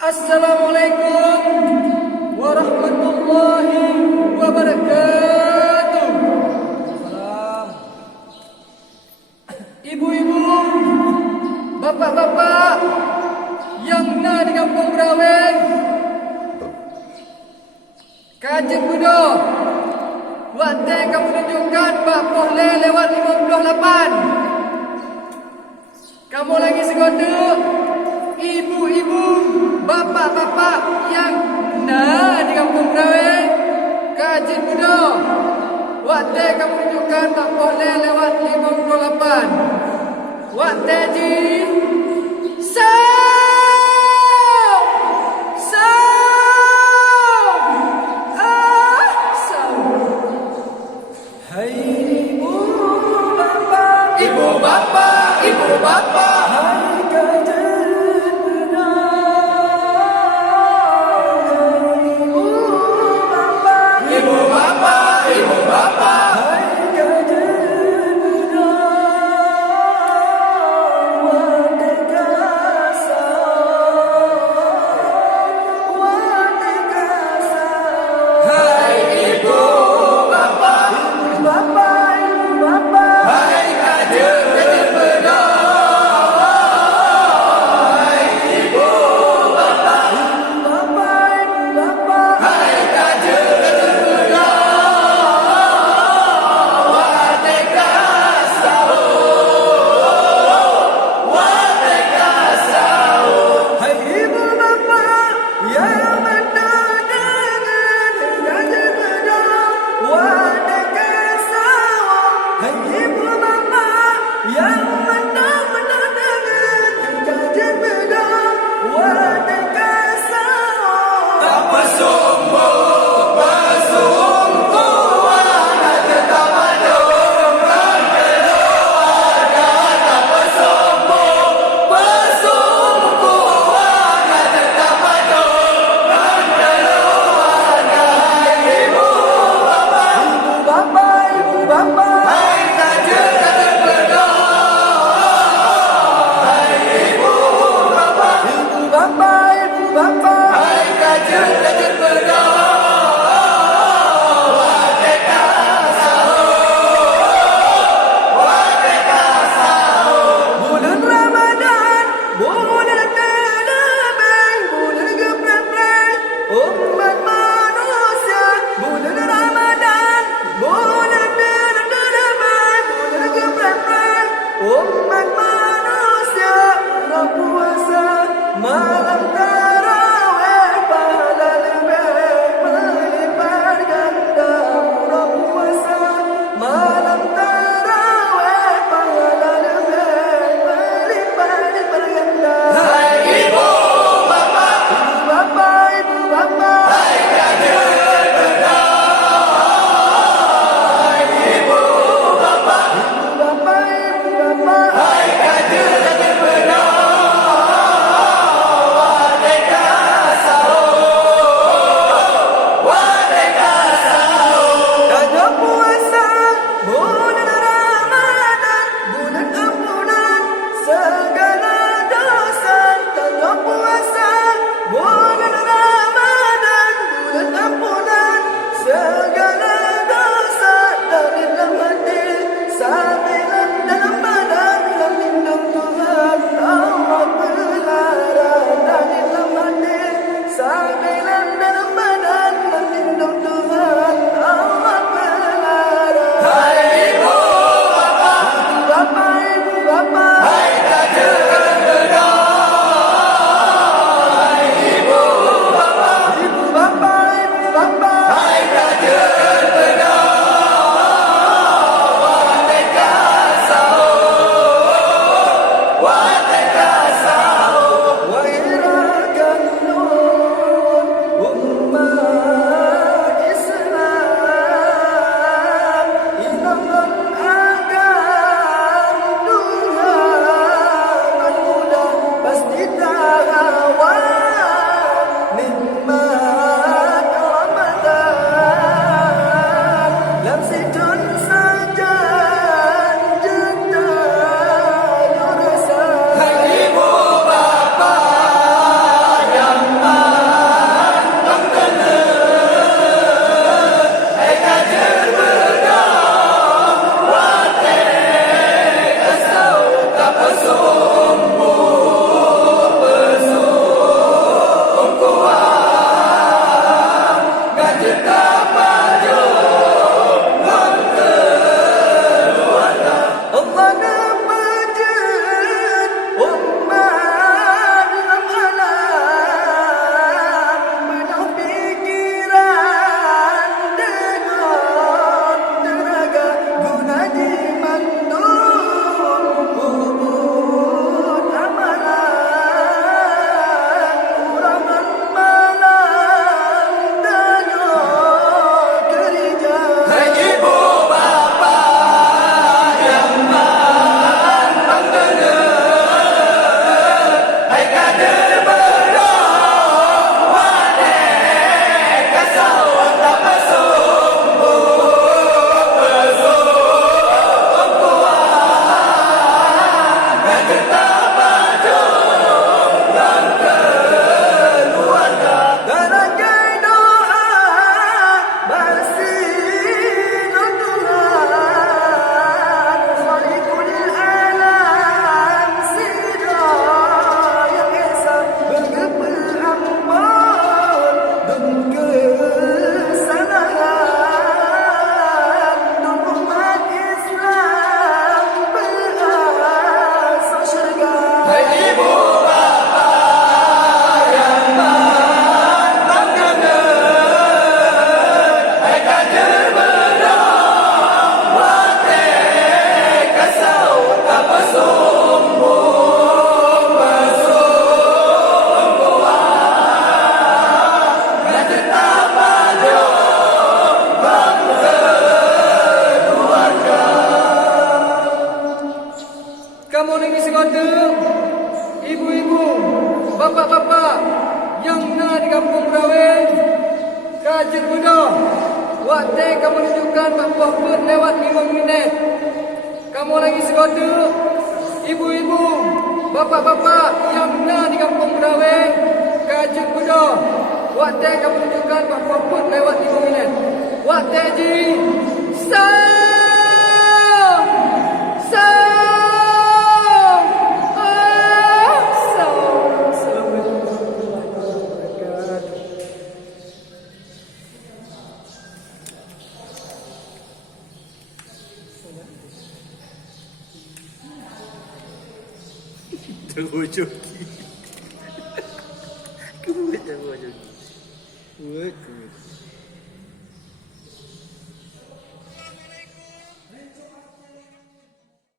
Assalamualaikum warahmatullahi wabarakatuh. Salam. Ibu-ibu, bapak-bapak yang nak di kampung Beraweng, kajian Budo, waktu kamu tunjukkan bak boleh lewat 58. Kamu lagi segodok. Ibu-ibu, bapak-bapak yang nak di kampung Beraweng, kajian Budo, waktu kamu tunjukkan bak boleh lewat 58. Waktu ji Ibu bapa, hai kajian Budo. Ibu bapa, hai kajian Budo. Wate kasa, hai ibu bapa, hai kajian Budo. Umat manusia berpuasa malam tarawih pahala lebih melipat ganda. Berpuasa malam tarawih pahala lebih melipat ganda. Hai ibu bapa, ibu bapa, hai kajian Budo. Hai ibu bapa, hai kajian Budo. Kamu negeri Sekota, ibu-ibu, bapa-bapa yang nak di kampung Merawen, kajet muda, waktu kamu menunjukkan bahawa pun lewat 5 minit. Kamu negeri Sekota, ibu-ibu, bapa-bapa yang nak di kampung Merawen, kajet muda, waktu kamu menunjukkan bahawa pun lewat 5 minit. Waktu ji, Terus joki. Kau buat joki. Buat.